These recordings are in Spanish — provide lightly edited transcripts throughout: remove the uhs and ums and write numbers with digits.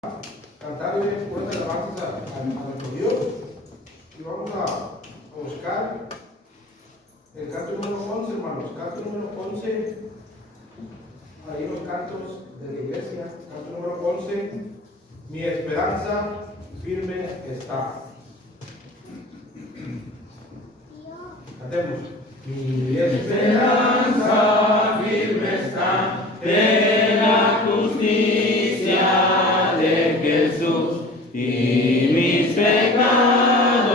cantar unas alabanzas a nuestro Dios y vamos a buscar el canto número 11, hermanos. Canto número 11, ahí los cantos de la iglesia. Canto número 11, mi esperanza firme está. Cantemos. Mi esperanza firme está en la justicia de Jesús, y mis pecados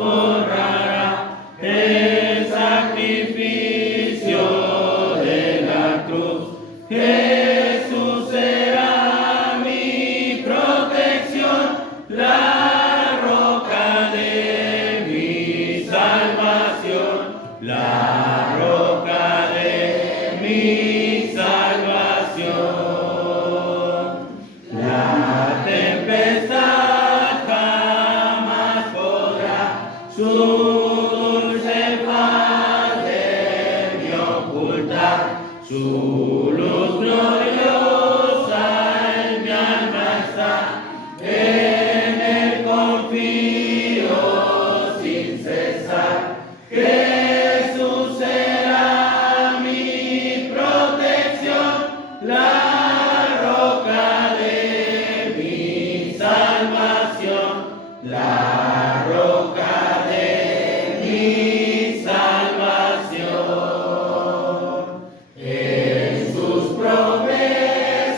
borrará el sacrificio de la cruz. Jesús será mi protección, la roca de mi salvación, la roca de mi salvación. La tempestad jamás podrá su dulce faz de mí ocultar, su luz gloriosa en mi alma está, en él confío sin cesar. Jesús será mi protección, la roca de mi salvación, la roca de mi salvación. En sus promesas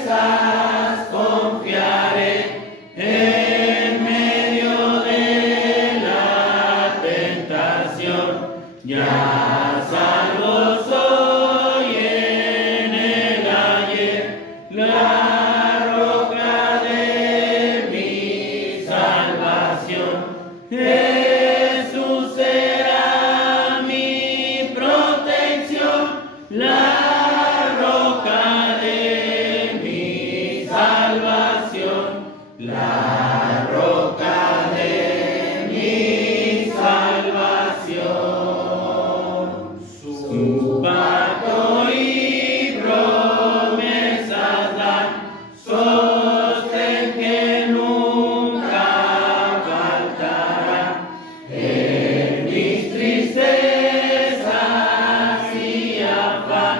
confiaré, en medio de la tentación. Ya salvo soy en el ayer, la roca de mi salvación. Jesús será mi protección, la roca de mi salvación, la roca de mi salvación. Su pacto y promesas dan sostén que nunca faltará. En mis tristezas y afán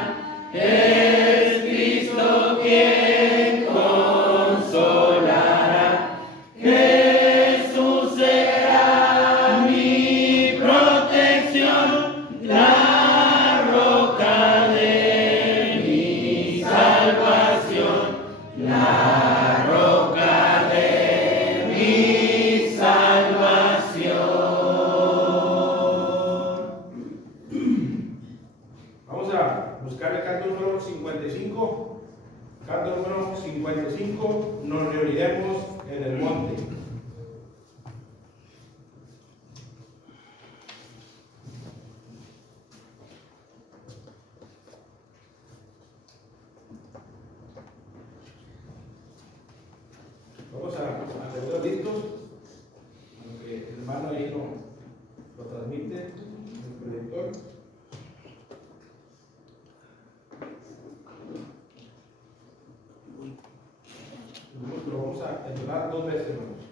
es Cristo quien consolará. Jesús será mi protección, la roca de mi salvación, la roca de mi salvación. Vamos a buscar el canto número 55. Canto número 55, nos reuniremos en el monte. Vamos a tenerlos listos, aunque el hermano ahí lo transmite, el proyector. Lo vamos a entonar 2 veces, hermanos.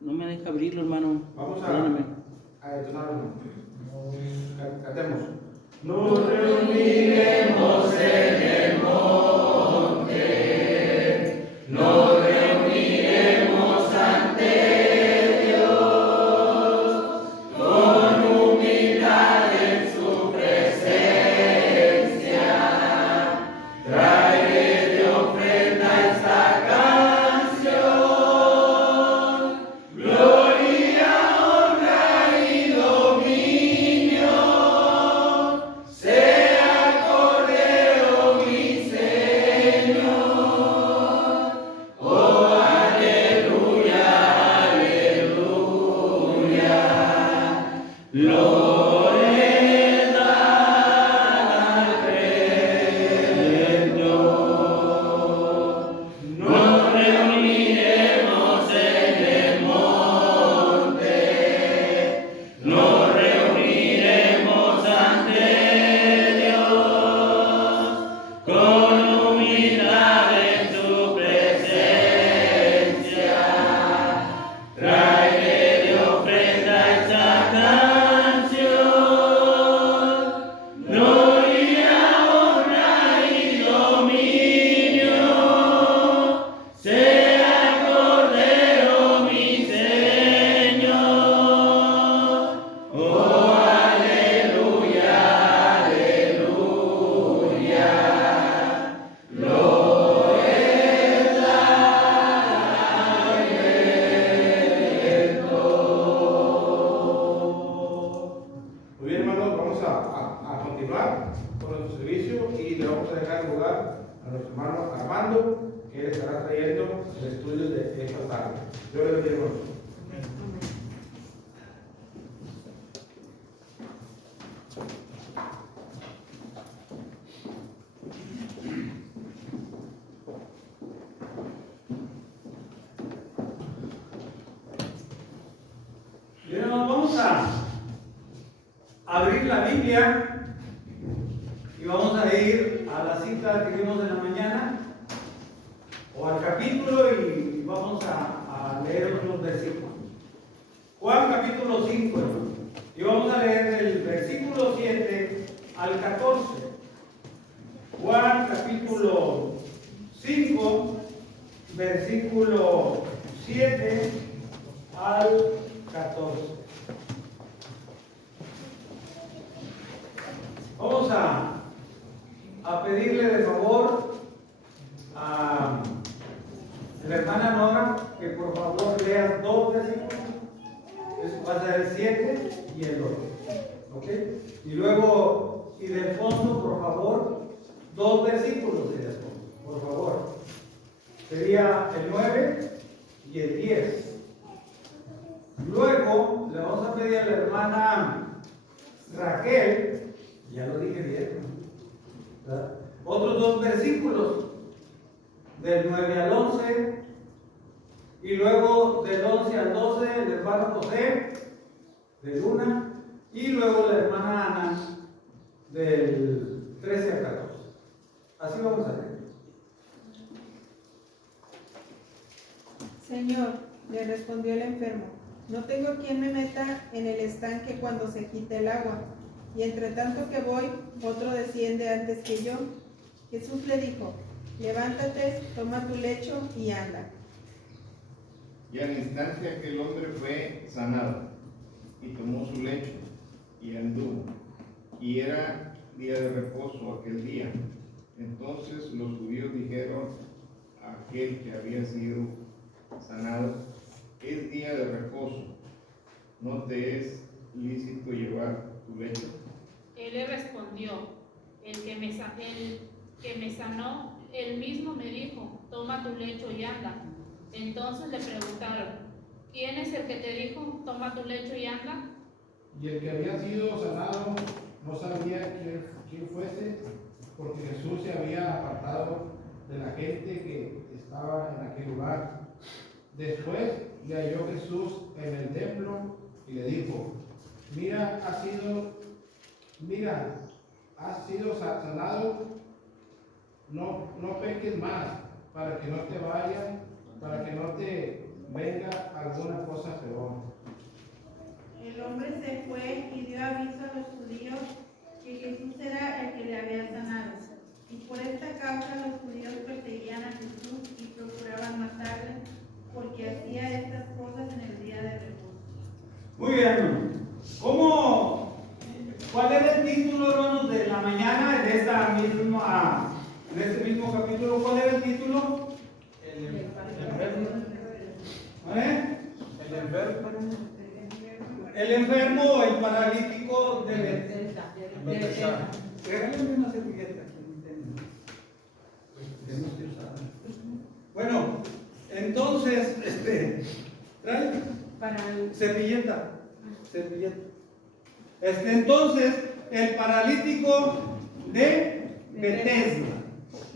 No me deja abrirlo, hermano. Vamos Perdóname. a entonarlo. Cantemos. Nos reuniremos en el monte, nos reuniremos ante Dios, con humildad en su presencia. Traeré de ofrenda esta canción, gloria, honra y dominio sea con vamos a dejar el lugar a nuestro hermano Armando, que él estará trayendo el estudio de esta tarde. Yo le bendiga, hermanos. Bien, vamos a abrir la Biblia y vamos a ir a la cita que vimos en la mañana o al capítulo y vamos a leer unos versículos. Juan capítulo 5, hermano. Y vamos a leer del versículo 7 al 14. Juan capítulo 5, versículo 7 al 14. Vamos a pedirle de favor a la hermana Nora que por favor lea dos versículos. Eso va a ser el 7 y el 8. ¿Ok? Y luego, y del fondo, por favor, dos versículos de del fondo, por favor. Sería el 9 y el 10. Luego le vamos a pedir a la hermana Raquel, ya lo dije bien, ¿verdad? Otros dos versículos, del 9 al 11, y luego del 11 al 12 el hermano José, de Luna, y luego la hermana Ana, del 13 al 14. Así vamos a leer. Señor, le respondió el enfermo, no tengo quien me meta en el estanque cuando se quite el agua, y entre tanto que voy, otro desciende antes que yo. Jesús le dijo, levántate, toma tu lecho y anda. Y al instante aquel hombre fue sanado, y tomó su lecho, y anduvo. Y era día de reposo aquel día. Entonces los judíos dijeron a aquel que había sido sanado, es día de reposo, ¿no te es lícito llevar tu lecho? Él le respondió, el que me sanó, él mismo me dijo, toma tu lecho y anda. Entonces le preguntaron, ¿quién es el que te dijo, toma tu lecho y anda? Y el que había sido sanado no sabía quién fuese, porque Jesús se había apartado de la gente que estaba en aquel lugar. Después le halló Jesús en el templo y le dijo, mira, has sido sanado, no peques más, para que no te vayas, para que no te venga alguna cosa peor. El hombre se fue y dio aviso a los judíos que Jesús era el que le había sanado. Y por esta causa los judíos perseguían a Jesús y procuraban matarle, porque hacía estas cosas en el día de reposo. Muy bien, ¿cuál era el título, hermanos, de la mañana en este mismo capítulo? ¿Cuál era el título? El enfermo. ¿Eh? El enfermo. El enfermo, el paralítico de Bethesda. Regálame una servilleta. Bueno, entonces, trae servilleta. Entonces, el paralítico de Bethesda.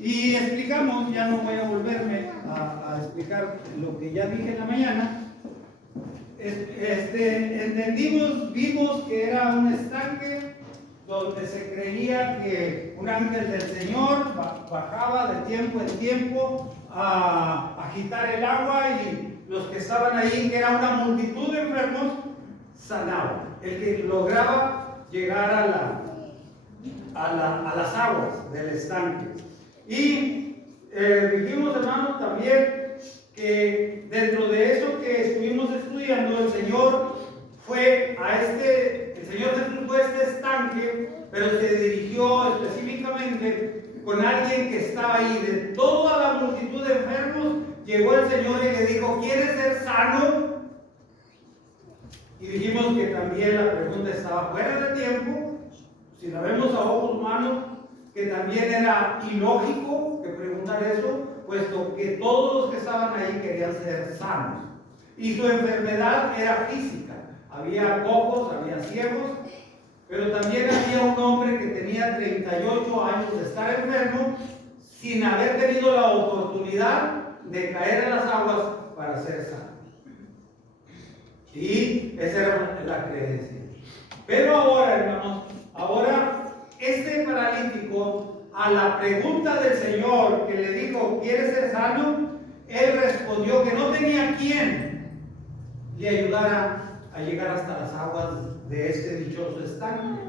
Y explicamos, ya no voy a volverme a explicar lo que ya dije en la mañana. Vimos que era un estanque donde se creía que un ángel del Señor bajaba de tiempo en tiempo a agitar el agua y los que estaban ahí, que era una multitud de enfermos, sanaban. El que lograba llegar a las aguas del estanque. Y dijimos, hermanos, también que dentro de eso que estuvimos estudiando, el Señor Jesús fue a este estanque, pero se dirigió específicamente con alguien que estaba ahí. De toda la multitud de enfermos, llegó el Señor y le dijo, ¿quieres ser sano? Y dijimos que también la pregunta estaba fuera de tiempo. Si la vemos a ojos humanos, que también era ilógico que preguntar eso, puesto que todos los que estaban ahí querían ser sanos. Y su enfermedad era física. Había cojos, había ciegos, pero también había un hombre que tenía 38 años de estar enfermo sin haber tenido la oportunidad de caer en las aguas para ser sano. Y esa era la creencia. Pero ahora, hermanos, ahora este paralítico, a la pregunta del Señor que le dijo, ¿quieres ser sano? Él respondió que no tenía quien le ayudara a llegar hasta las aguas de este dichoso estanque.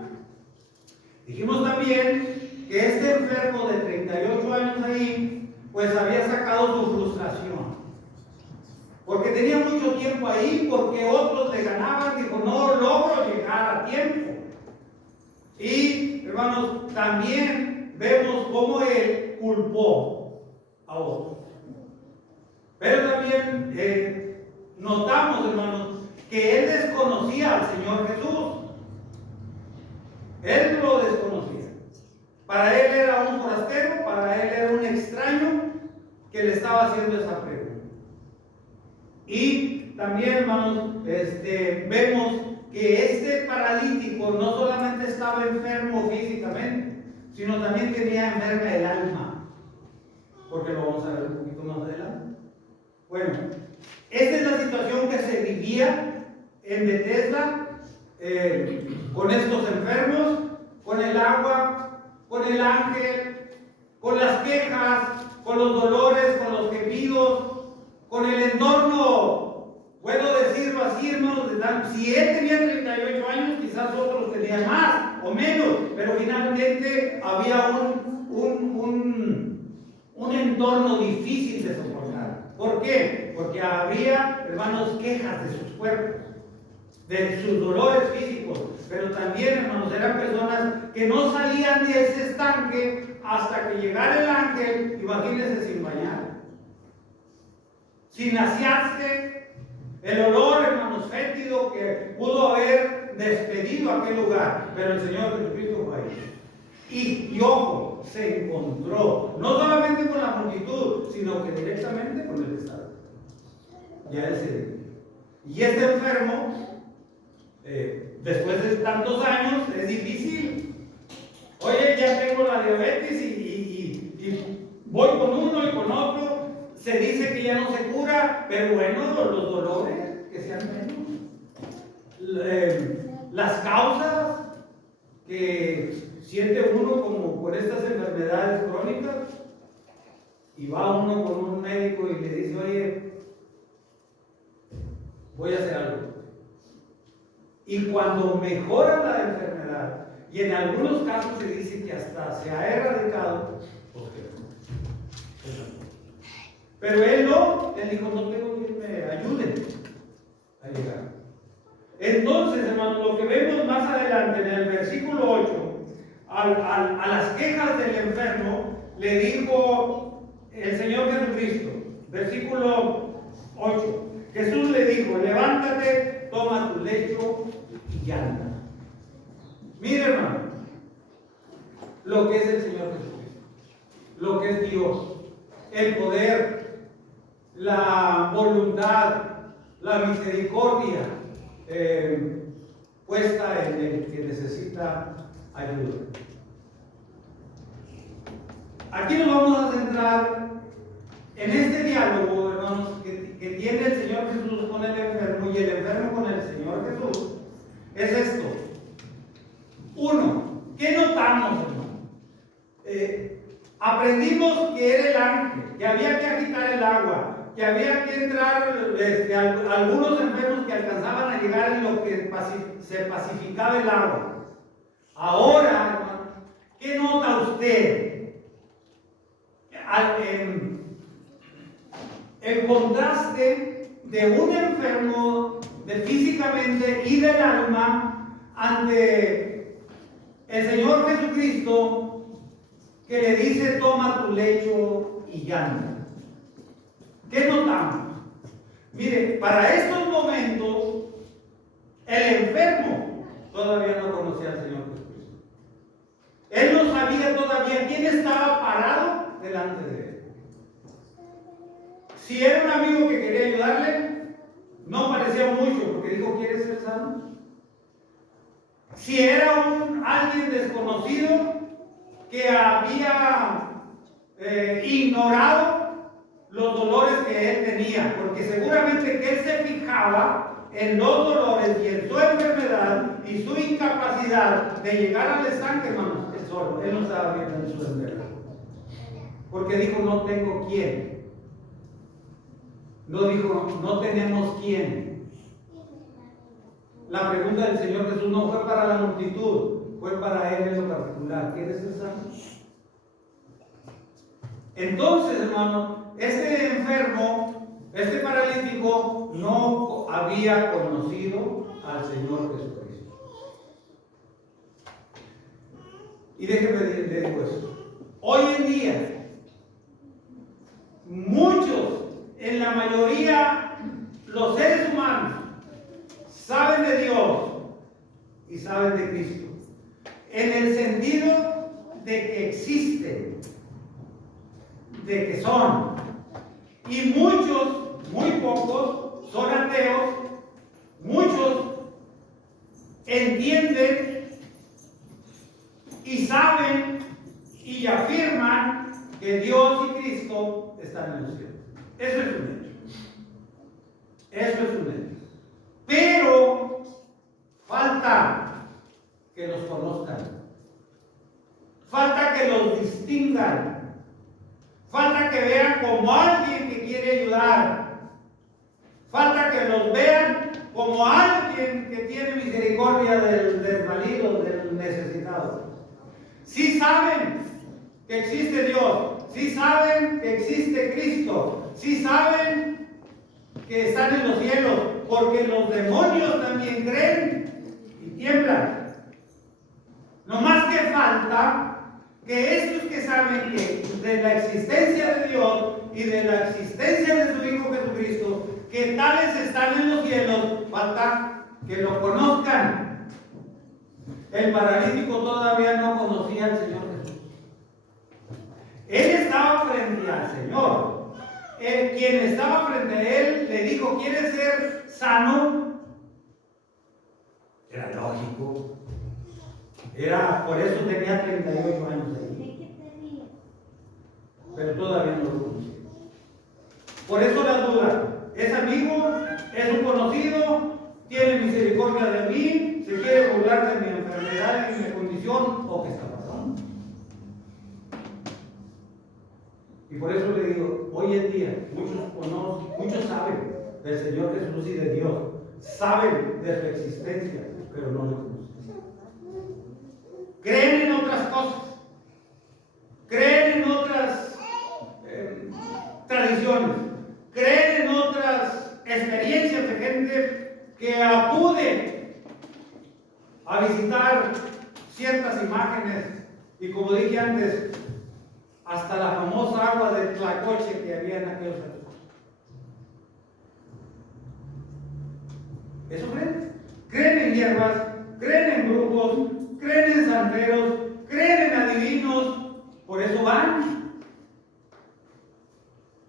Dijimos también que este enfermo de 38 años ahí, pues había sacado su frustración. Porque tenía mucho tiempo ahí, porque otros le ganaban, dijo, no logro llegar a tiempo. Y, hermanos, también vemos cómo él culpó a otros. Pero también notamos, hermanos, que él desconocía al Señor Jesús. Él lo desconocía. Para él era un forastero, para él era un extraño que le estaba haciendo esa pregunta. Y también, hermanos, vemos que este paralítico no solamente estaba enfermo físicamente, sino también tenía enferma el alma, porque lo vamos a ver un poquito más adelante. Bueno, esta es la situación que se vivía en Bethesda, con estos enfermos, con el agua, con el ángel, con las quejas, con los dolores, con los gemidos, con el entorno. Puedo decirlo así, hermanos, si él tenía 38 años, quizás otros tenían más o menos, pero finalmente había un entorno difícil de soportar. ¿Por qué? Porque había, hermanos, quejas de sus cuerpos, de sus dolores físicos, pero también, hermanos, eran personas que no salían de ese estanque hasta que llegara el ángel, imagínense, sin bañar, sin asearse, el olor, hermanos, fétido que pudo haber despedido aquel lugar, pero el Señor Jesucristo fue ahí. Y ojo, se encontró, no solamente con la multitud, sino que directamente con el Estado. Ya él se... Y este enfermo, después de tantos años, es difícil. Oye, ya tengo la diabetes y voy con uno y con otro. Se dice que ya no se cura, pero bueno, los dolores que sean menos. Las causas que siente uno como por estas enfermedades crónicas, y va uno con un médico y le dice, oye, voy a hacer algo. Y cuando mejora la enfermedad, y en algunos casos se dice que hasta se ha erradicado, pues pero él no, él dijo, no tengo quien me ayude a llegar. Entonces, hermanos, lo que vemos más adelante en el versículo 8, a las quejas del enfermo, le dijo el Señor Jesucristo, versículo 8, Jesús le dijo, levántate, toma tu lecho y anda. Mire, hermano, lo que es el Señor Jesucristo, lo que es Dios, el poder, la voluntad, la misericordia puesta en el que necesita ayuda. Aquí nos vamos a centrar en este diálogo, hermanos, que tiene el Señor Jesús con el enfermo y el enfermo con el Señor Jesús. Es esto. Uno, ¿qué notamos, hermano? Aprendimos que era el ángel, que había que agitar el agua, que había que entrar algunos enfermos que alcanzaban a llegar en lo que se pacificaba el agua. Ahora, hermano, ¿qué nota usted? El contraste de un enfermo físicamente y del alma ante el Señor Jesucristo, que le dice, toma tu lecho y anda. ¿Qué notamos? Mire, para estos momentos, el enfermo todavía no conocía al Señor Jesucristo. Él no sabía todavía quién estaba parado delante de él. Si era un amigo que quería ayudarle, no parecía mucho, porque dijo, ¿quieres ser sano? Si era alguien desconocido que había ignorado los dolores que él tenía, porque seguramente que él se fijaba en los dolores y en su enfermedad y su incapacidad de llegar al estanque, hermanos, él solo, él no estaba viendo en su enfermedad. Porque dijo, no tengo quién. No dijo, no tenemos quién. La pregunta del Señor Jesús no fue para la multitud, fue para él en lo particular. ¿Quieres ser sano? Entonces, hermano, este enfermo, este paralítico, no había conocido al Señor Jesucristo. Y déjeme le digo eso. Hoy en día, muchos, en la mayoría, los seres humanos, saben de Dios y saben de Cristo, en el sentido de que existen, de que son, y muchos, muy pocos, son ateos. Muchos entienden y saben y afirman que Dios y Cristo están en los cielos. Eso es un hecho. Eso es un hecho. Pero falta que los conozcan. Falta que los distingan. Falta que vean como alguien que quiere ayudar. Falta que los vean como alguien que tiene misericordia del desvalido, del necesitado. Sí saben que existe Dios. Sí saben que existe Cristo. Sí saben que están en los cielos. Porque los demonios también creen y tiemblan. No más que falta que estos que saben que de la existencia de Dios y de la existencia de su Hijo Jesucristo, que tales están en los cielos, falta que lo conozcan. El paralítico todavía no conocía al Señor Jesús. Él estaba frente al Señor. Quien estaba frente a él le dijo, ¿quieres ser sano? Era lógico. Por eso tenía 38 años ahí. Pero todavía no lo conocía. Por eso la duda. ¿Es amigo? ¿Es un conocido? ¿Tiene misericordia de mí? ¿Se quiere burlar de mi enfermedad y mi condición? ¿O qué está pasando? Y por eso le digo, hoy en día muchos saben del Señor Jesús y de Dios, saben de su existencia, pero no lo conocen. Creen en otras cosas, creen en otras tradiciones, creen en otras experiencias de gente que acude a visitar ciertas imágenes y, como dije antes, hasta la famosa agua de Tlacoche que había en aquellos años. ¿Eso creen? Creen en hierbas, creen en brujos, creen en santeros, creen en adivinos, por eso van,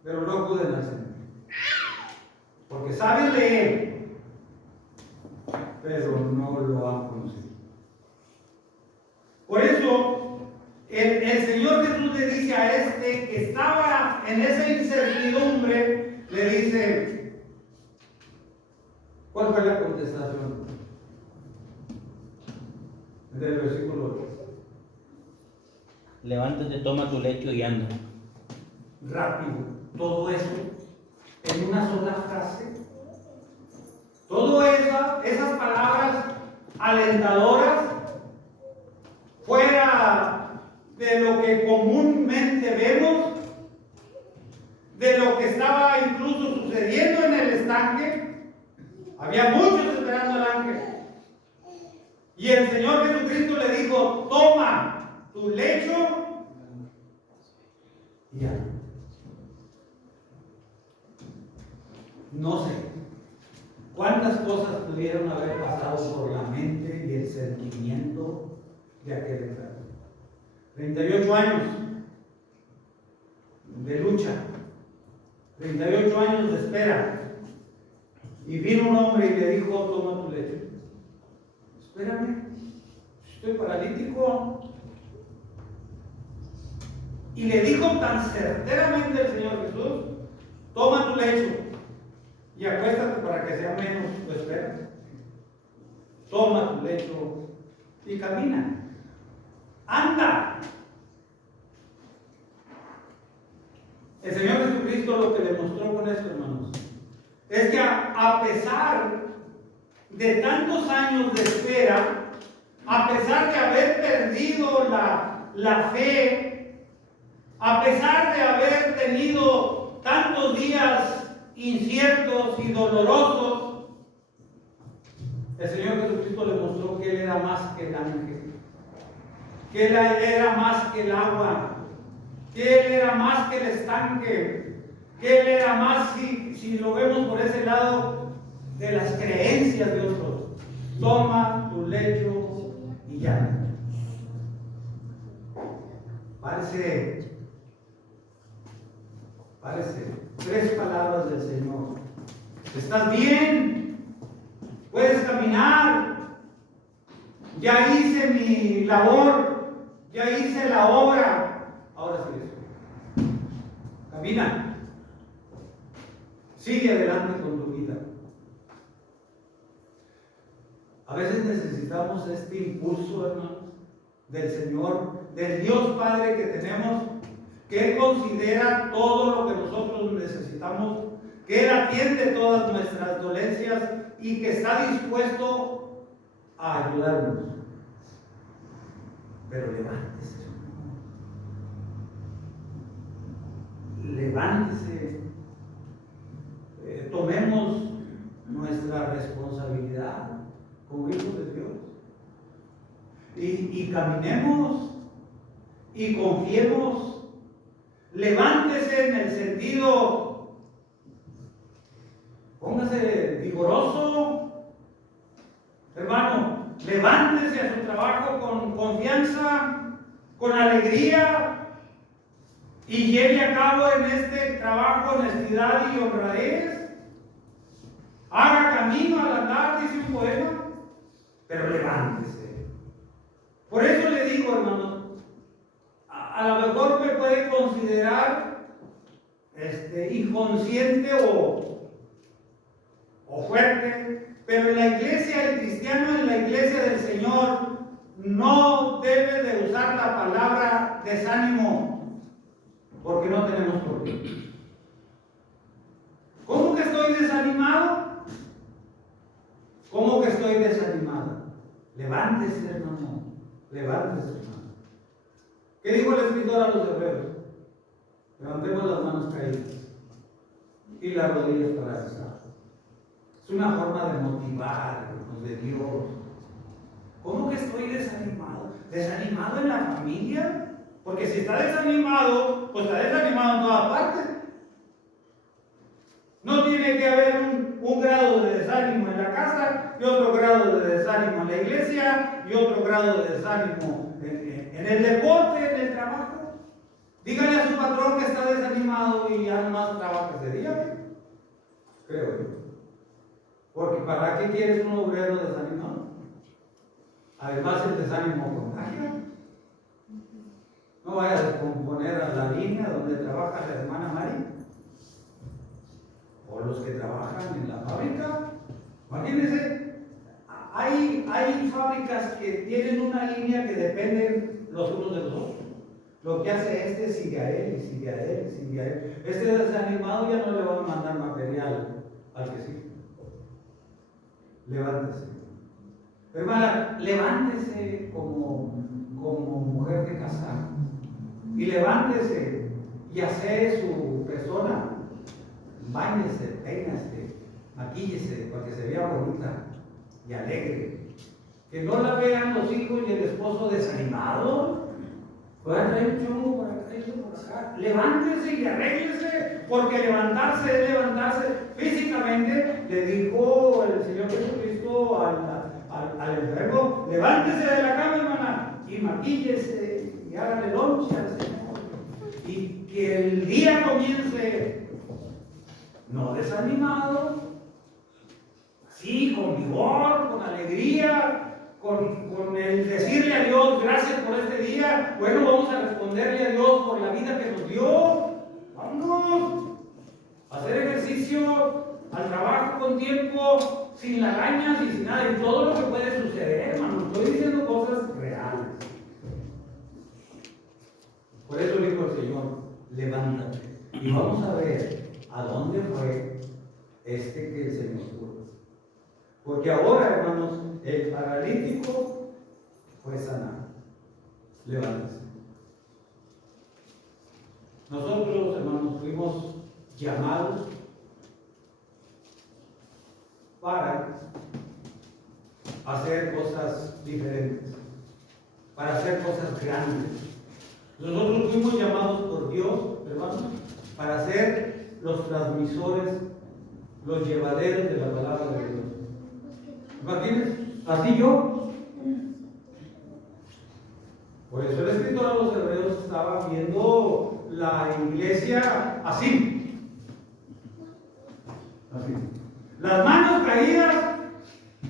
pero no acuden al Señor, porque saben de Él, pero no lo han conocido. Por eso el Señor Jesús le dice a este que estaba en esa incertidumbre, le dice, ¿cuál fue la contestación? Del versículo 8. Levántate, toma tu lecho y anda. Rápido, todo eso en una sola frase. Todas esas palabras alentadoras, fuera de lo que comúnmente vemos, de lo que estaba incluso sucediendo en el estanque. Había muchos esperando al ángel. Y el Señor Jesucristo le dijo, toma tu lecho y anda. No sé cuántas cosas pudieron haber pasado por la mente y el sentimiento de aquel enfermo. 38 años de lucha, 38 años de espera. Y vino un hombre y le dijo, toma tu lecho. Espérame, estoy paralítico. Y le dijo tan certeramente el Señor Jesús, toma tu lecho y acuéstate para que sea menos tu espera. Toma tu lecho y camina. ¡Anda! El Señor Jesucristo lo que le mostró con esto, hermanos, es que a pesar de tantos años de espera, a pesar de haber perdido la fe, a pesar de haber tenido tantos días inciertos y dolorosos, el Señor Jesucristo le mostró que Él era más que el ángel, que Él era más que el agua, que Él era más que el estanque, que Él era más, si lo vemos por ese lado, de las creencias de otros. Toma tu lecho y ya. Parece 3 palabras del Señor. ¿Estás bien? ¿Puedes caminar? Ya hice mi labor, ya hice la obra. Ahora sí eso. Camina. Sigue adelante con tu vida. A veces necesitamos este impulso, hermanos, del Señor, del Dios Padre que tenemos, que Él considera todo lo que nosotros necesitamos, que Él atiende todas nuestras dolencias y que está dispuesto a ayudarnos. Pero levántese, levántese, tomemos nuestra responsabilidad como hijos de Dios y caminemos y confiemos. Levántese en el sentido, póngase vigoroso, hermano, levántese a su trabajo con confianza, con alegría, y lleve a cabo en este trabajo honestidad y honradez. Haga camino al andar, dice un poema, pero levántese. Por eso le digo, hermanos, a lo mejor me puede considerar inconsciente o fuerte, pero en la iglesia, el cristiano en la iglesia del Señor no debe de usar la palabra desánimo, porque no tenemos por qué. ¿Cómo que estoy desanimado? ¿Cómo que estoy desanimado? Levántese, hermano, levántese, hermano. ¿Qué dijo el escritor a los hebreos? Levantemos las manos caídas y las rodillas para rezar. Es una forma de motivar de Dios. ¿Cómo que estoy desanimado? ¿Desanimado en la familia? Porque si está desanimado, pues está desanimado en todas partes. No tiene que haber un grado de desánimo en la casa y otro grado de desánimo en la iglesia y otro grado de desánimo en el deporte, en el trabajo. Dígale a su patrón que está desanimado y ya nomás trabaja ese día. Creo yo. Porque ¿para qué quieres un obrero desanimado? Además el desánimo contagia. No vayas a descomponer a la línea donde trabaja la hermana Mari o los que trabajan en la fábrica. Imagínense, hay fábricas que tienen una línea que dependen los unos de los otros. Lo que hace sigue a él, y sigue a él, y sigue a él. Este desanimado ya no le va a mandar material al que sigue. Levántese. Hermana, levántese como mujer de casar. Y levántese y hace su persona. Báñese, peínese, maquíllese para que se vea bonita y alegre. Que no la vean los hijos y el esposo desanimado. Voy a traer un chongo por acá y por acá. Levántese y arréglese, porque levantarse es levantarse físicamente. Le dijo el Señor Jesucristo al enfermo: levántese de la cama, hermana, y maquíllese, y háganle lonche al Señor. Y que el día comience no desanimado, sí, con vigor, con alegría, con el decirle a Dios gracias por este día. Bueno, vamos a responderle a Dios por la vida que nos dio. Vámonos a hacer ejercicio, al trabajo con tiempo, sin lagañas y sin nada, y todo lo que puede suceder, hermano. Estoy diciendo cosas reales. Por eso dijo el Señor, levántate. Y vamos a ver a dónde fue que el Señor tuvo. Porque ahora, hermanos, el paralítico fue sanado. Levántese. Nosotros, hermanos, fuimos llamados para hacer cosas diferentes, para hacer cosas grandes. Nosotros fuimos llamados por Dios, hermanos, para ser los transmisores, los llevaderos de la palabra de Dios. ¿Imagínense? Así yo. Por eso el escritor a los hebreos estaba viendo la iglesia así. Así. Las manos caídas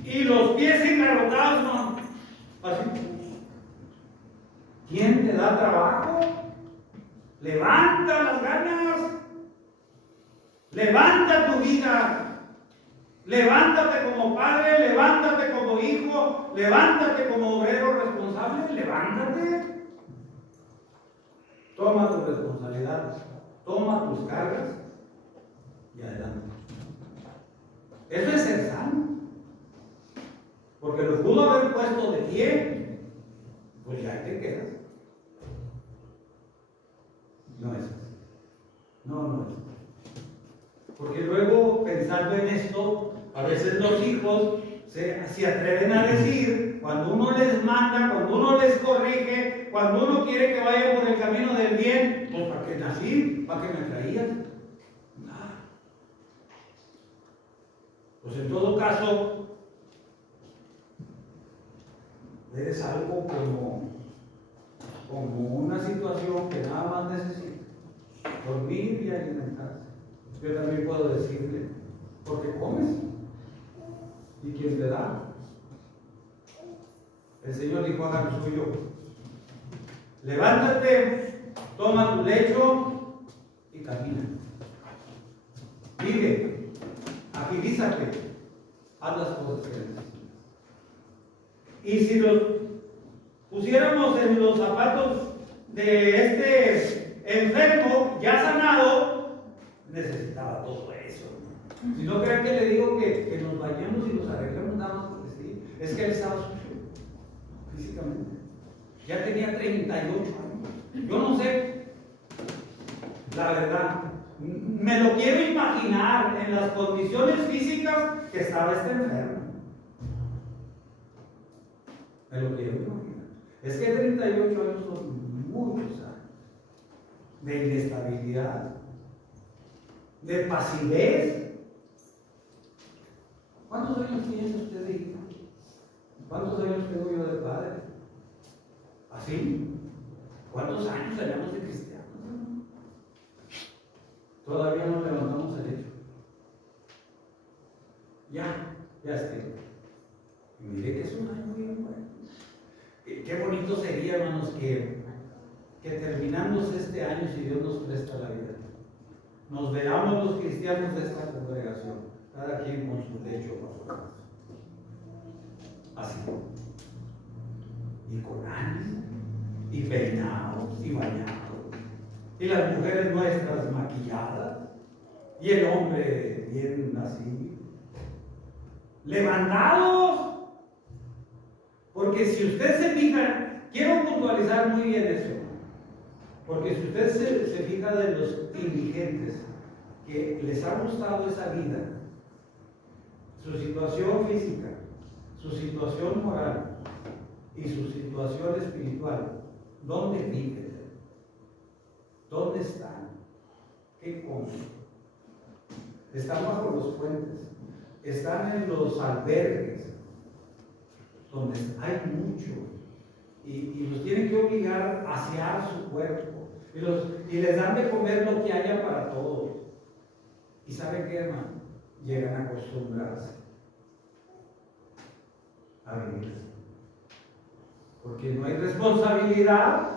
y los pies engarrotados, ¿no? Así. ¿Quién te da trabajo? Levanta las ganas. Levanta tu vida. Levántate como padre, levántate como hijo, levántate como obrero responsable, levántate. Toma tu responsabilidad, toma tus cargas y adelante. Eso es ser sano. Porque lo pudo haber puesto de pie, pues ya te quedas. No es así. No es así. Porque luego, pensando en esto, a veces los hijos se atreven a decir, cuando uno les manda, cuando uno les corrige, cuando uno quiere que vayan por el camino del bien, pues ¿para qué nací? ¿Para qué me traías? Nada. Pues en todo caso, eres algo como una situación que nada más necesita dormir y alimentarse. Yo también puedo decirle, porque comes. ¿Y quién te da? El Señor dijo, haga lo suyo. Levántate, toma tu lecho y camina. Vive, agilízate, haz las cosas que necesitas. Y si los pusiéramos en los zapatos de este enfermo ya sanado, necesitaba todo eso. Si no crean que le digo que nos bañemos y nos arreglemos nada más porque sí, es que él estaba sucio físicamente. Ya tenía 38 años. Yo no sé, la verdad, me lo quiero imaginar en las condiciones físicas que estaba este enfermo. Me lo quiero imaginar. Es que 38 años son muchos años de inestabilidad, de pasivez. ¿Cuántos años tiene usted de hija? ¿Cuántos años tengo yo de padre? ¿Así? ¿Cuántos años tenemos de cristianos? Todavía no levantamos el hecho. Ya estoy. Y mire que es un año bien bueno. Qué bonito sería, hermanos, que terminamos este año, si Dios nos presta la vida, nos veamos los cristianos de esta congregación, cada quien con su lecho pastoral. Así. Y con ánimo, y peinados, y bañados. Y las mujeres nuestras maquilladas, y el hombre bien así. Levantados. Porque si usted se fija, quiero puntualizar muy bien eso. Porque si usted se fija de los indigentes que les ha gustado esa vida, su situación física, su situación moral y su situación espiritual, ¿dónde viven? ¿Dónde están? ¿Qué comen? Están bajo los puentes, están en los albergues, donde hay mucho, y los tienen que obligar a asear su cuerpo. Y les dan de comer lo que haya para todos. ¿Y saben qué, hermano? Llegan a acostumbrarse a vivir así. Porque no hay responsabilidad.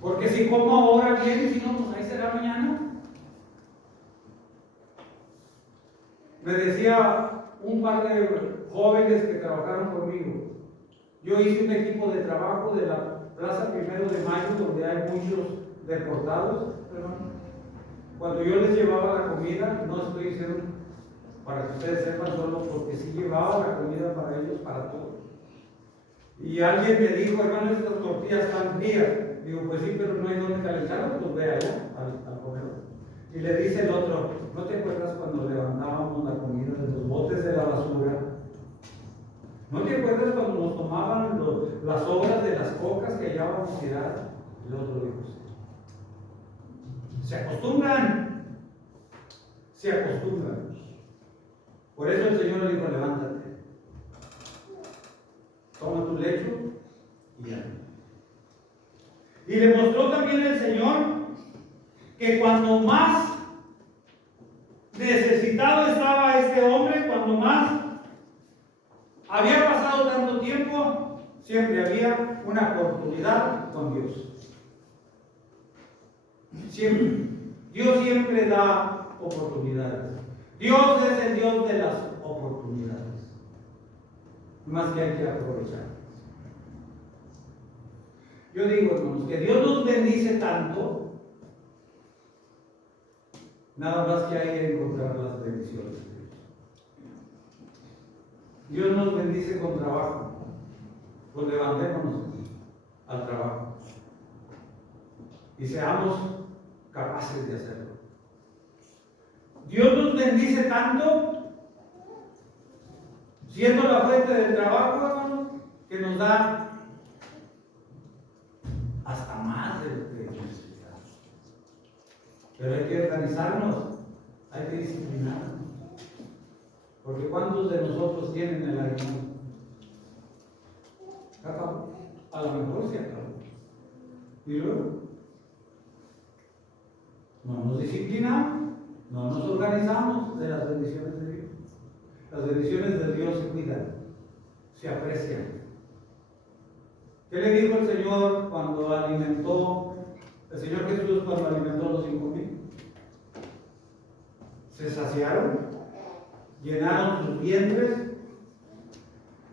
Porque si como ahora bien, si no, pues ahí será mañana. Me decía un par de jóvenes que trabajaron conmigo. Yo hice un equipo de trabajo de la Plaza 1 de Mayo, donde hay muchos deportados, hermano. Cuando yo les llevaba la comida, no estoy diciendo para que ustedes sepan, solo porque sí llevaba la comida para ellos, para todos. Y alguien me dijo, hermano, estas tortillas están frías. Digo, pues sí, pero no hay donde calentarlas, pues ve allá al comedor. Y le dice el otro, ¿no te acuerdas cuando levantábamos la comida de los botes de la basura? ¿No te acuerdas cuando nos tomaban las sobras de las cocas que hallábamos tiradas? El otro dijo, sí. Se acostumbran. Se acostumbran. Por eso el Señor le dijo, levántate. Toma tu lecho y anda. Y le mostró también el Señor que cuando más necesitado estaba este hombre, cuando más había pasado tanto tiempo, siempre había una oportunidad con Dios. Siempre. Dios siempre da oportunidades. Dios es el Dios de las oportunidades. Más que hay que aprovechar. Yo digo, hermanos, que Dios nos bendice tanto, nada más que hay que encontrar las bendiciones de Dios. Dios nos bendice con trabajo. Pues levantémonos al trabajo y seamos capaces de hacerlo. Dios nos bendice tanto, siendo la fuente del trabajo, hermano, que nos da hasta más de lo que necesitamos. Pero hay que organizarnos, hay que disciplinarnos. Porque ¿cuántos de nosotros tienen el aguinaldo? Acabó. A lo mejor se acabó. Y luego, no nos disciplinamos, no nos organizamos de las bendiciones de Dios. Las bendiciones de Dios se cuidan, se aprecian. ¿Qué le dijo el Señor cuando alimentó, el Señor Jesús cuando alimentó a los 5,000? Se saciaron, llenaron sus vientres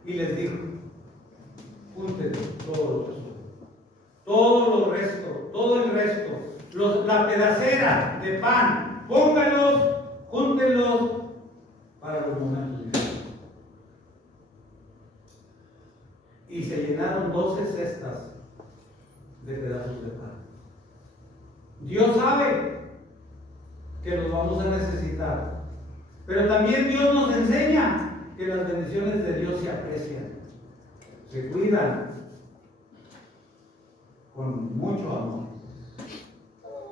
y les dijo, junten todo lo resto, todo el resto, la pedacera de pan, pónganlos, júntenlos para los momentos difíciles. Y se llenaron 12 cestas de pedazos de pan. Dios sabe que los vamos a necesitar, pero también Dios nos enseña que las bendiciones de Dios se aprecian, se cuidan con mucho amor.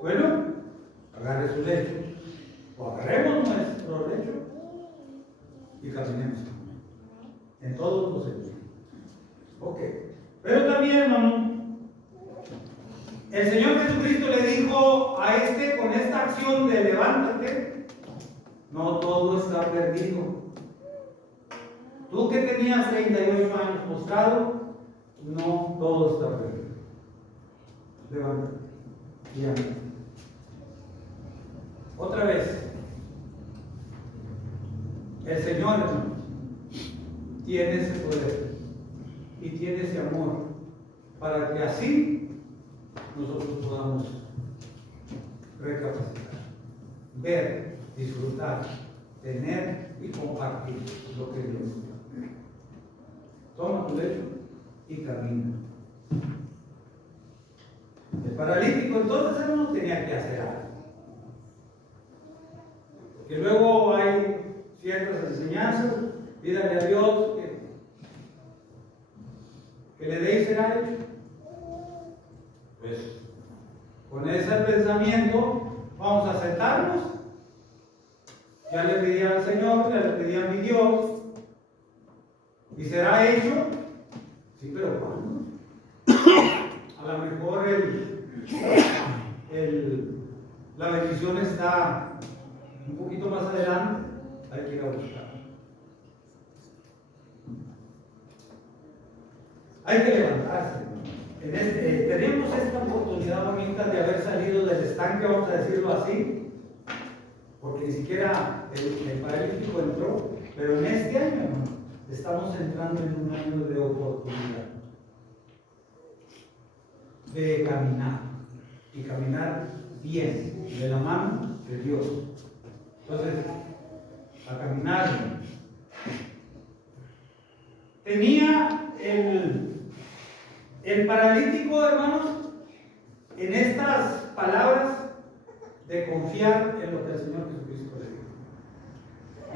Bueno, agarre su lecho, o agarremos nuestro lecho y caminemos en todos los sentidos. Ok, pero también, hermano, el Señor Jesucristo le dijo a con esta acción de levántate, no todo está perdido. Tú que tenías 38 años postrado, no todo está perdido. Levántate y anda. Otra vez, el Señor, hermanos, tiene ese poder y tiene ese amor para que así nosotros podamos recapacitar, ver, disfrutar, tener y compartir lo que Dios nos da. Toma tu lecho y camina. El paralítico entonces él no tenía que hacer algo. Porque luego hay ciertas enseñanzas, pídale a Dios que le dé y será hecho. Pues con ese pensamiento vamos a sentarnos. Ya le pedí al Señor, ya le pedí a mi Dios, y será hecho. Sí, pero ¿cuándo? A lo mejor la bendición está un poquito más adelante, hay que ir a buscar. Hay que levantarse. Tenemos esta oportunidad bonita de haber salido del estanque, vamos a decirlo así, porque ni siquiera el paralítico entró, pero en este año, hermano, estamos entrando en un año de oportunidad, de caminar, y caminar bien, de la mano de Dios. Entonces, a caminar. Tenía el paralítico, hermanos, en estas palabras de confiar en lo que el Señor Jesucristo le dijo.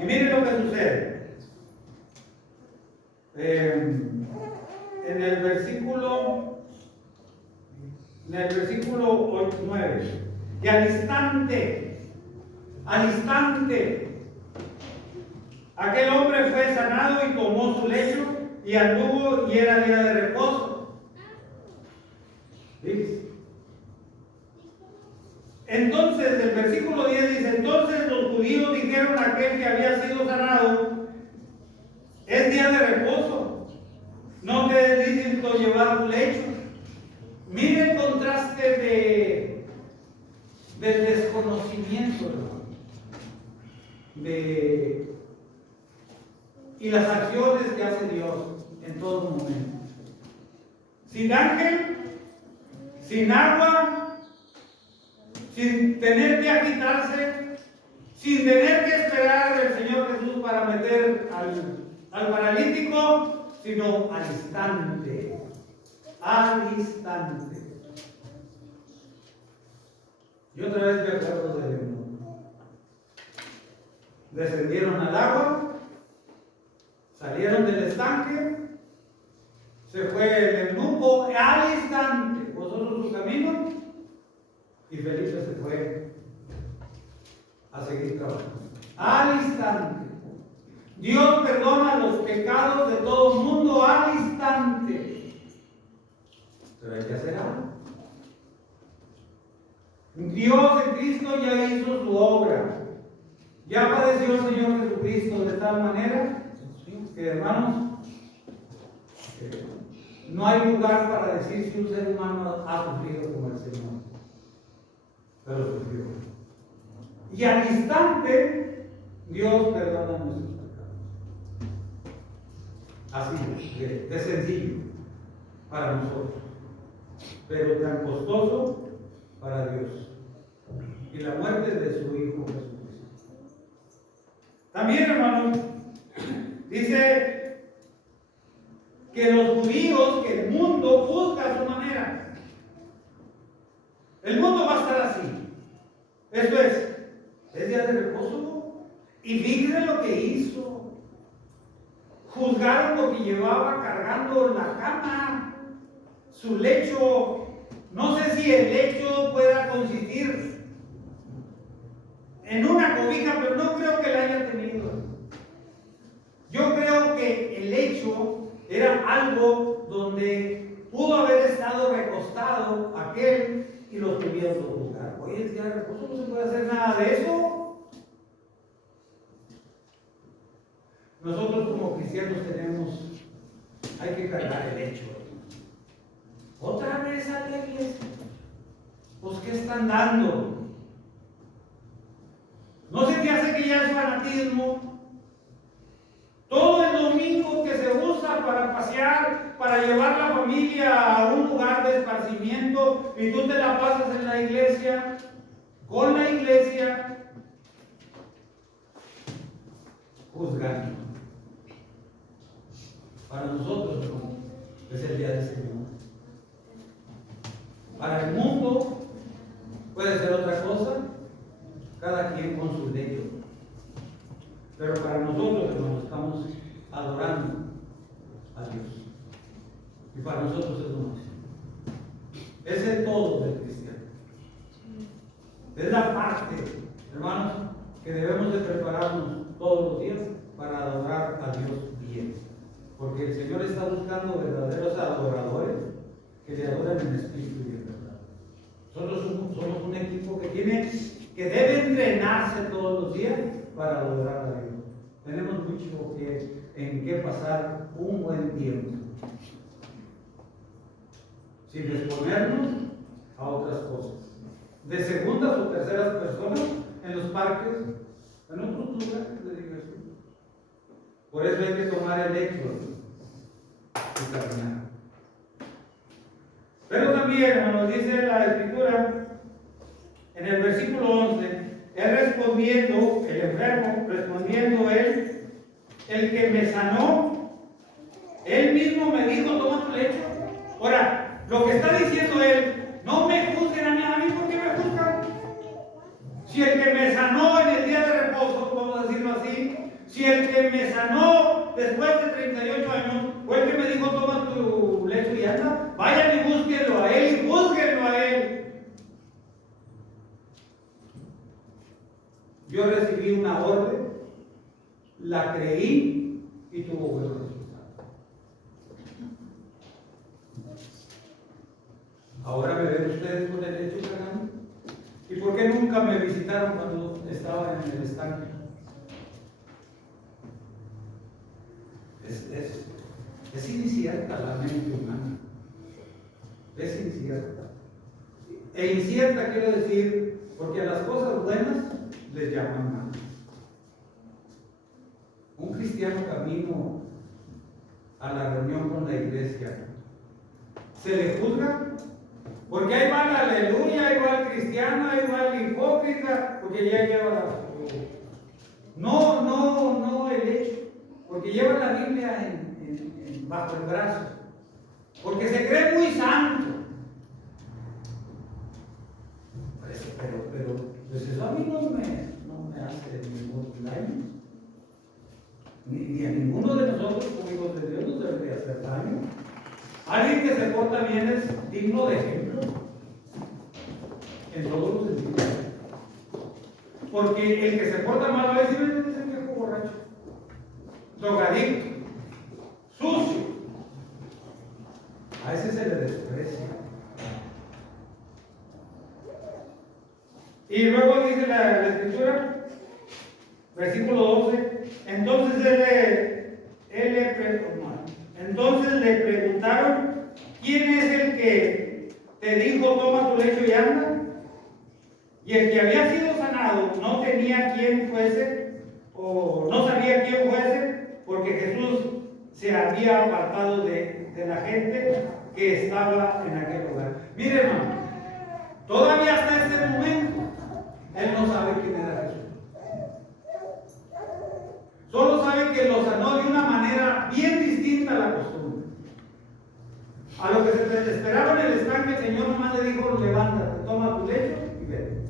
Y miren lo que sucede. En el versículo 9, y al instante, aquel hombre fue sanado y tomó su lecho y anduvo, y era día de reposo. ¿Dice? Entonces, el versículo 10 dice: entonces los judíos dijeron a aquel que había sido sanado: es día de reposo, no te es lícito llevar tu lecho. Mire el contraste del desconocimiento, hermano, y las acciones que hace Dios en todo momento. Sin ángel, sin agua, sin tener que agitarse, sin tener que esperar al Señor Jesús para meter al paralítico, sino al instante. Al instante. Y otra vez me acuerdo del eunuco. Descendieron al agua, salieron del estanque, se fue el eunuco al instante, vosotros su camino, y Felipe se fue a seguir trabajando. Al instante. Dios perdona los pecados de todo el mundo al instante. Pero hay que hacer algo. Dios en Cristo ya hizo su obra. Ya padeció el Señor Jesucristo de tal manera que, hermanos, no hay lugar para decir si un ser humano ha sufrido como el Señor. Pero sufrió. Y al instante, Dios perdona nuestros pecados. Así, de sencillo para nosotros, pero tan costoso para Dios. Y la muerte de su Hijo Jesucristo. También, hermanos, dice que los judíos, que el mundo juzga a su manera. El mundo va a estar así. Esto es día de reposo. Y fíjense lo que hizo. Juzgaron lo que llevaba cargando la cama, su lecho. No sé si el lecho pueda consistir en una cobija, pero no creo que la haya tenido. Yo creo que el lecho era algo donde pudo haber estado recostado aquel y los pudieron juzgar. Hoy es día de reposo, no se puede hacer nada de eso. Nosotros como cristianos hay que cargar el lecho. Otra vez a la iglesia. Pues ¿qué están dando? ¿No se te hace que ya es fanatismo? Todo el domingo que se usa para pasear, para llevar la familia a un lugar de esparcimiento, y tú te la pasas en la iglesia, con la iglesia, juzgando. Para nosotros no, es el día del Señor. Para el mundo puede ser otra cosa, cada quien con su derecho. Pero para nosotros, hermanos, estamos adorando a Dios. Y para nosotros es lo máximo. Es el todo del cristiano. Es la parte, hermanos, que debemos de prepararnos todos los días para adorar a Dios bien. Porque el Señor está buscando verdaderos adoradores que le adoran en espíritu y en verdad. Nosotros somos un equipo que debe entrenarse todos los días para adorar a Dios. Tenemos mucho en qué pasar un buen tiempo, sin exponernos a otras cosas, de segundas o terceras personas en los parques, en otros lugares de diversión. Por eso hay que tomar el hecho de caminar. Pero también nos dice la Escritura en el versículo 11, él respondiendo, el enfermo, respondiendo él, el que me sanó, él mismo me dijo, toma tu lecho. Ahora, lo que está diciendo él, no me juzguen a mí, ¿por qué me juzgan? Si el que me sanó en el día de reposo, vamos a decirlo así, si el que me sanó después de 38 años fue el que me dijo, toma tu lecho y anda, vayan y búsquenlo a él y júzguenlo a él. Yo recibí una orden, la creí y tuvo buenos resultados. Ahora me ven ustedes con el lecho cargando. ¿Y por qué nunca me visitaron cuando estaba en el estanque? Es incierta la mente humana. Es incierta. E incierta quiero decir, porque a las cosas buenas les llaman mal. Un cristiano camino a la reunión con la iglesia, ¿se le juzga? Porque ahí va la aleluya, ahí va el cristiano, ahí va el hipócrita, porque ya lleva no el hecho, porque lleva la Biblia bajo el brazo, porque se cree muy santo. Pero pues eso a mí no me hace ningún daño, ni a ninguno de nosotros como hijos de Dios nos debería hacer daño. Alguien que se porta bien es digno de ejemplo en todos los sentidos. Porque el que se porta mal a veces es el viejo borracho, drogadicto, sucio. A ese se le desprecia. Y luego dice la Escritura, versículo 12, entonces entonces le preguntaron, ¿quién es el que te dijo, toma tu lecho y anda? Y el que había sido sanado no tenía quién fuese, o no sabía quién fuese, porque Jesús se había apartado de la gente que estaba en aquel lugar. Mire, hermano, todavía hasta este momento, él no sabe quién era Jesús. Solo sabe que lo sanó de una manera bien distinta a la costumbre. A lo que se esperaba en el estanque, el Señor nomás le dijo, levántate, toma tu lecho y vete.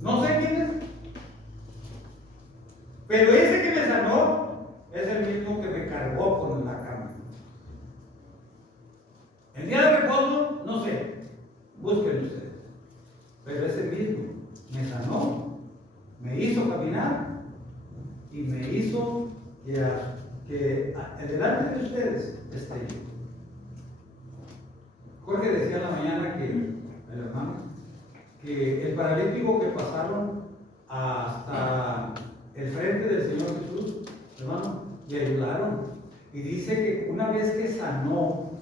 No sé quién es, pero ese que me sanó es el mismo que me cargó con la cama. El día de reposo, no sé, búsquenlo ustedes, pero ese mismo me sanó, me hizo caminar y me hizo que delante de ustedes esté yo. Jorge decía en la mañana el hermano, que el paralítico que pasaron hasta el frente del Señor Jesús, hermano, le ayudaron. Y dice que una vez que sanó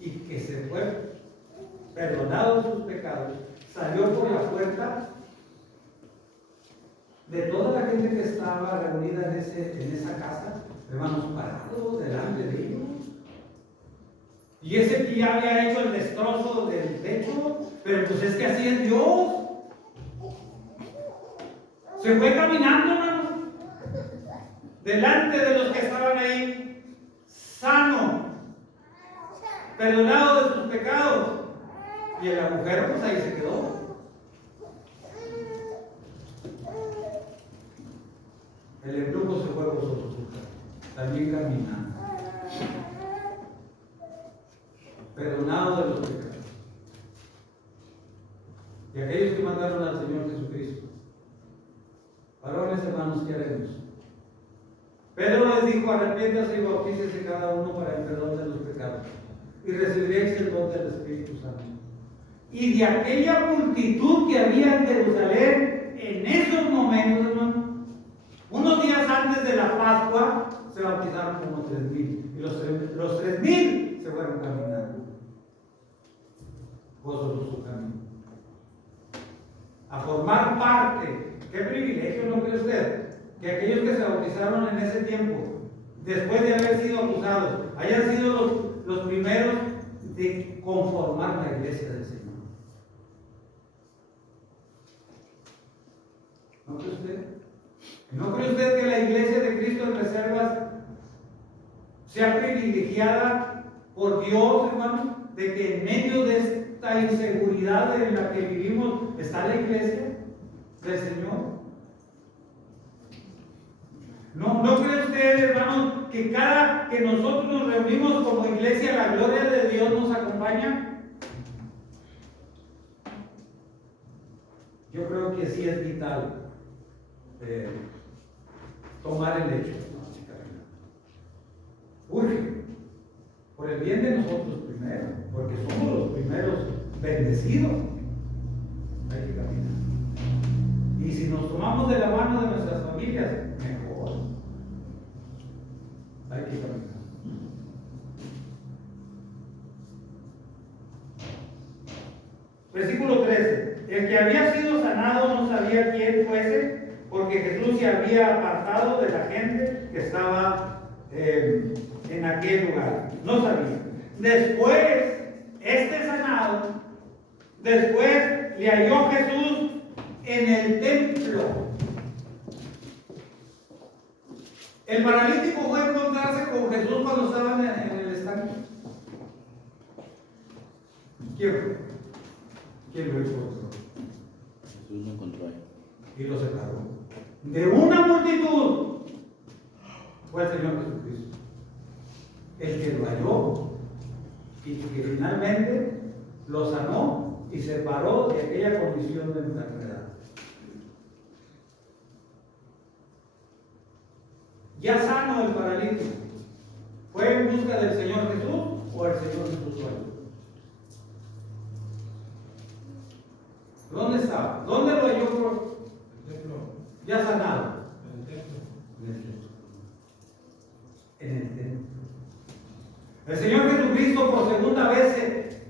y que se fue perdonado de sus pecados, salió por la puerta de toda la gente que estaba reunida en esa casa, hermanos, parados delante de ellos. Y ese que ya había hecho el destrozo del techo, pero pues es que así es Dios. Se fue caminando, hermanos, delante de los que estaban ahí, sano, perdonado de sus pecados. Y la mujer, pues ahí se quedó. El embrujo se fue vosotros, también caminando, perdonado de los pecados. Y aquellos que mandaron al Señor Jesucristo, varones hermanos, ¿qué haremos? Pedro les dijo, arrepiéntase y bautícese cada uno para el perdón de los pecados, y recibiréis el don del Espíritu Santo. Y de aquella multitud que había en Jerusalén en esos momentos, hermano, unos días antes de la Pascua, se bautizaron como 3,000. Y los 3,000 se fueron caminando. Gozoso su camino. A formar parte. Qué privilegio, ¿no cree usted? Que aquellos que se bautizaron en ese tiempo, después de haber sido acusados, hayan sido los primeros de conformar la iglesia del Señor. ¿No cree usted? ¿No cree usted que la iglesia de Cristo en Reservas sea privilegiada por Dios, hermano? De que en medio de esta inseguridad en la que vivimos está la iglesia del Señor. ¿No cree usted, hermano, que cada que nosotros nos reunimos como iglesia, la gloria de Dios nos acompaña? Yo creo que sí es vital tomar el hecho. Urge, por el bien de nosotros primero, porque somos los primeros bendecidos. Hay que caminar. Y si nos tomamos de la mano de nuestras familias, mejor. Hay que caminar. Versículo 13. El que había sido sanado no sabía quién fuese, porque Jesús se había apartado de la gente que estaba en aquel lugar. No sabía. Después, este sanado, después le halló Jesús en el templo. El paralítico fue a encontrarse con Jesús cuando estaban en el estanque. ¿Quién fue? ¿Quién lo encontró? Jesús lo encontró ahí. Y lo separó de una multitud. Fue el Señor Jesucristo el que lo halló y que finalmente lo sanó y separó de aquella condición de enfermedad. Ya sano el paralítico, ¿fue en busca del Señor Jesús o el Señor Jesús lo halló? ¿Dónde estaba? ¿Dónde lo halló? Ya sanado. En el templo. El Señor Jesucristo por segunda vez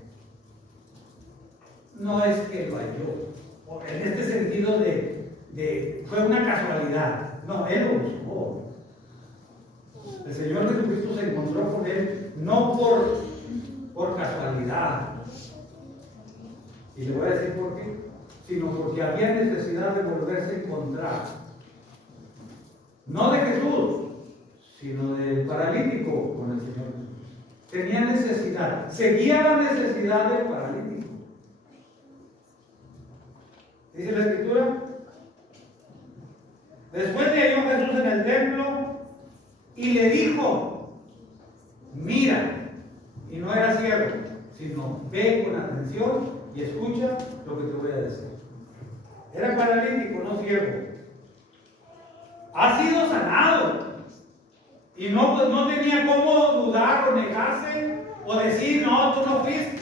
no es que lo halló, en este sentido de fue una casualidad. No, Él lo buscó. El Señor Jesucristo se encontró con Él no por casualidad. Y le voy a decir por qué. Sino porque había necesidad de volverse a encontrar. No de Jesús, sino del paralítico con el Señor Jesús. Tenía necesidad, seguía la necesidad del paralítico. Dice la Escritura. Después le halló Jesús en el templo y le dijo: mira, y no era ciego, sino ve con atención y escucha lo que te voy a decir. Era paralítico, no ciego. Ha sido sanado. Y no tenía cómo dudar o negarse o decir: no, tú no fuiste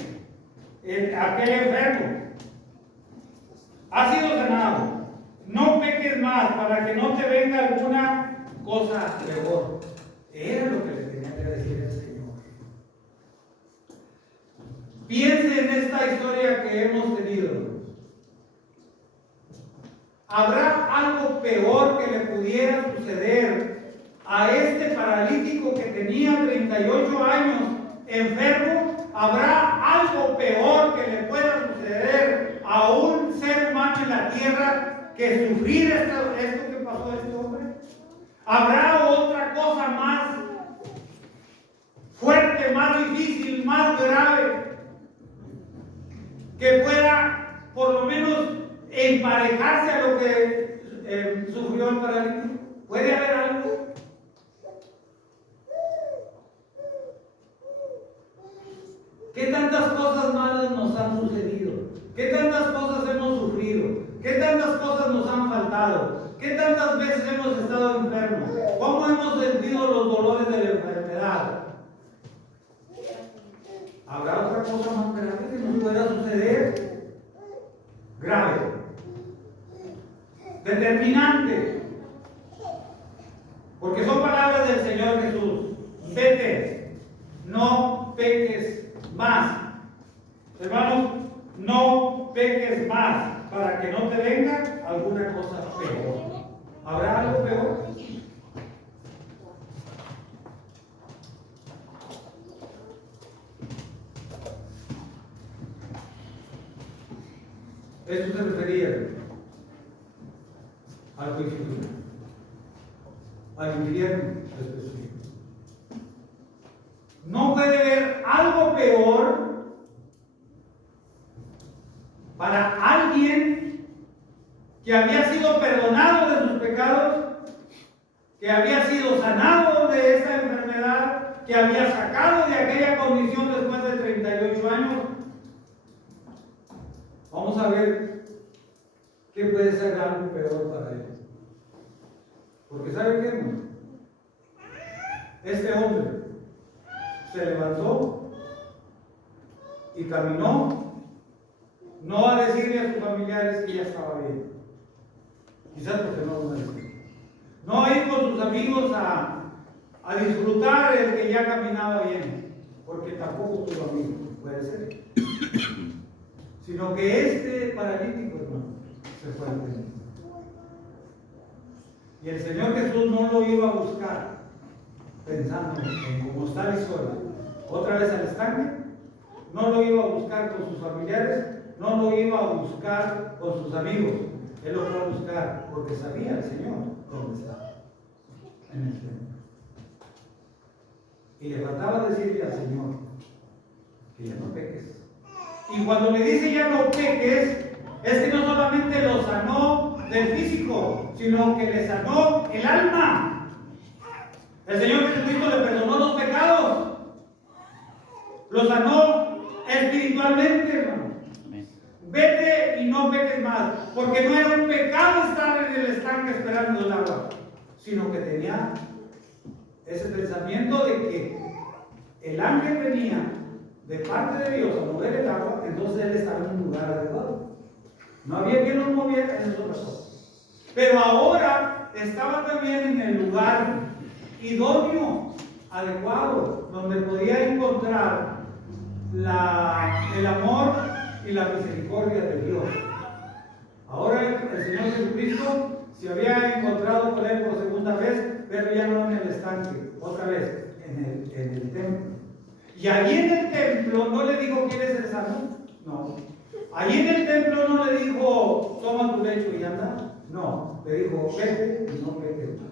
aquel enfermo. Ha sido sanado. No peques más para que no te venga alguna cosa peor. Era lo que le tenía que decir el Señor. Piense en esta historia que hemos tenido. ¿Habrá algo peor que le pudiera suceder a este paralítico que tenía 38 años enfermo? ¿Habrá algo peor que le pueda suceder a un ser humano en la tierra que sufrir esto que pasó a este hombre? ¿Habrá otra cosa más fuerte, más difícil, más grave que pueda por lo menos emparejarse a lo que sufrió el paralítico? ¿Puede haber algo? ¿Qué tantas cosas malas nos han sucedido? ¿Qué tantas cosas hemos sufrido? ¿Qué tantas cosas nos han faltado? ¿Qué tantas veces hemos estado enfermos? ¿Cómo hemos sentido los dolores de la enfermedad? ¿Habrá otra cosa más grave que nos pueda suceder? Grave. Determinante. Porque son palabras del Señor Jesús. Vete, no peques más. Hermanos, no peques más para que no te venga alguna cosa peor. ¿Habrá algo peor? Esto se refería al juicio final, al infierno específico. No puede haber algo peor para alguien que había sido perdonado de sus pecados, que había sido sanado de esa enfermedad, que había sacado de aquella condición después de 38 años. Vamos a ver qué puede ser algo peor para él. Porque ¿sabe qué, hermano? Este hombre se levantó y caminó, no a decirle a sus familiares que ya estaba bien, quizás porque no lo merecía, no a ir con sus amigos a disfrutar el que ya caminaba bien, porque tampoco tuvo amigos, puede ser, sino que este paralítico, hermano, se fue al templo. Y el Señor Jesús no lo iba a buscar pensando en cómo está la historia, otra vez al estanque. No lo iba a buscar con sus familiares, no lo iba a buscar con sus amigos. Él lo fue a buscar porque sabía el Señor dónde estaba, en el templo. Y le faltaba decirle al Señor que ya no peques. Y cuando le dice ya no peques, es que no solamente lo sanó del físico, sino que le sanó el alma. El Señor Jesucristo le perdonó los pecados, lo sanó espiritualmente, hermano. Vete y no peques más, porque no era un pecado estar en el estanque esperando el agua, sino que tenía ese pensamiento de que el ángel venía de parte de Dios a mover el agua, entonces él estaba en un lugar adecuado. No había quien lo moviera, eso es otra cosa. Pero ahora estaba también en el lugar idóneo, adecuado, donde podía encontrar el amor y la misericordia de Dios. Ahora el Señor Jesucristo se había encontrado con él por segunda vez, pero ya no en el estanque, otra vez en el templo. Y allí en el templo no le dijo: ¿quieres ser sano? No. Allí en el templo no le dijo: toma tu lecho y anda. No, le dijo: vete y no peques más,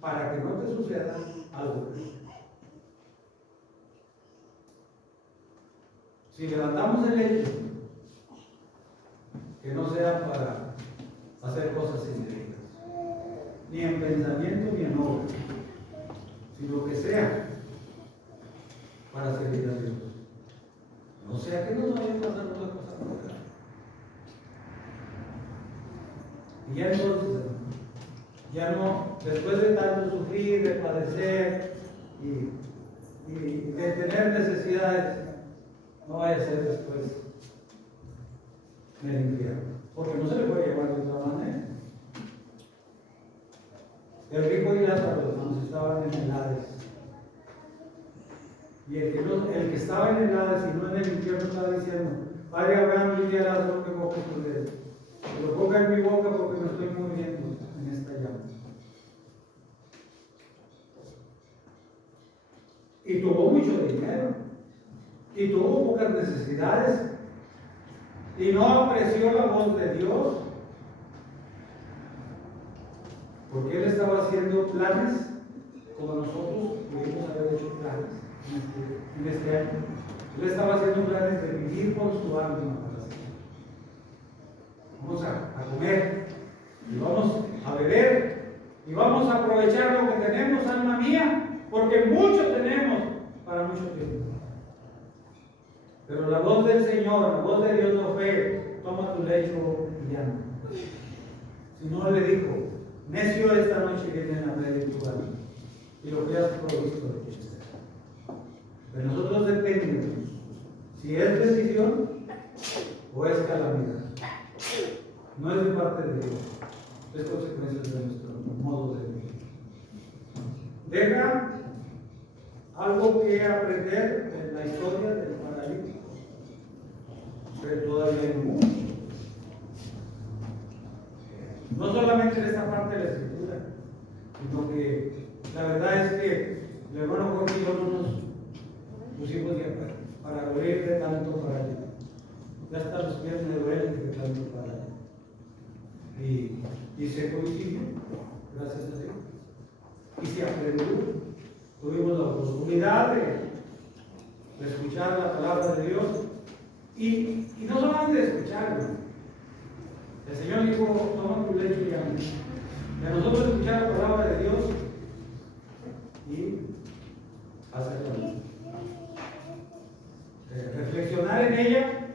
para que no te suceda algo. Si levantamos el lecho, que no sea para hacer cosas indebidas, ni en pensamiento ni en obra, sino que sea para servir a Dios. No sea que nos vaya a pasar una cosa por acá. Y ya entonces, ya no, después de tanto sufrir, de padecer y de tener necesidades, no vaya a ser después en el infierno, porque no se le puede llevar de otra manera. El rico y Lázaro, hermanos, estaban en el Hades. Y el que estaba en el Hades y no en el infierno estaba diciendo: Padre Abraham, dile a Lázaro que moje su dedo, que lo ponga en mi boca porque me estoy muriendo en esta llama. Y tuvo mucho dinero, y tuvo pocas necesidades, y no apreció la voz de Dios, porque él estaba haciendo planes como nosotros pudimos haber hecho planes en este año. Él estaba haciendo planes de vivir por su alma para siempre. Vamos a comer, y vamos a beber, y vamos a aprovechar lo que tenemos, alma mía, porque mucho tenemos para mucho tiempo. Pero la voz del Señor, la voz de Dios no fue: toma tu lecho y anda. Sino le dijo: necio, esta noche vienen a ver tu alma, y lo que has provisto de ti. De nosotros depende si es bendición o es calamidad. No es de parte de Dios, es consecuencia de nuestro modo de vivir. Deja algo que aprender en la historia del paralítico, pero todavía hay mucho. No solamente en esta parte de la escritura, sino que la verdad es que el hermano Jorge y yo no nos pusimos de acuerdo para oír de tanto para allá. Ya hasta los pies me duelen de tanto para allá. Y se coincidió, gracias a Dios. Y se aprendió. Tuvimos la oportunidad de escuchar la palabra de Dios. Y no solamente de escucharlo. El Señor dijo, toma tu lecho y anda. Y a nosotros escuchar la palabra de Dios y hacerla. Reflexionar en ella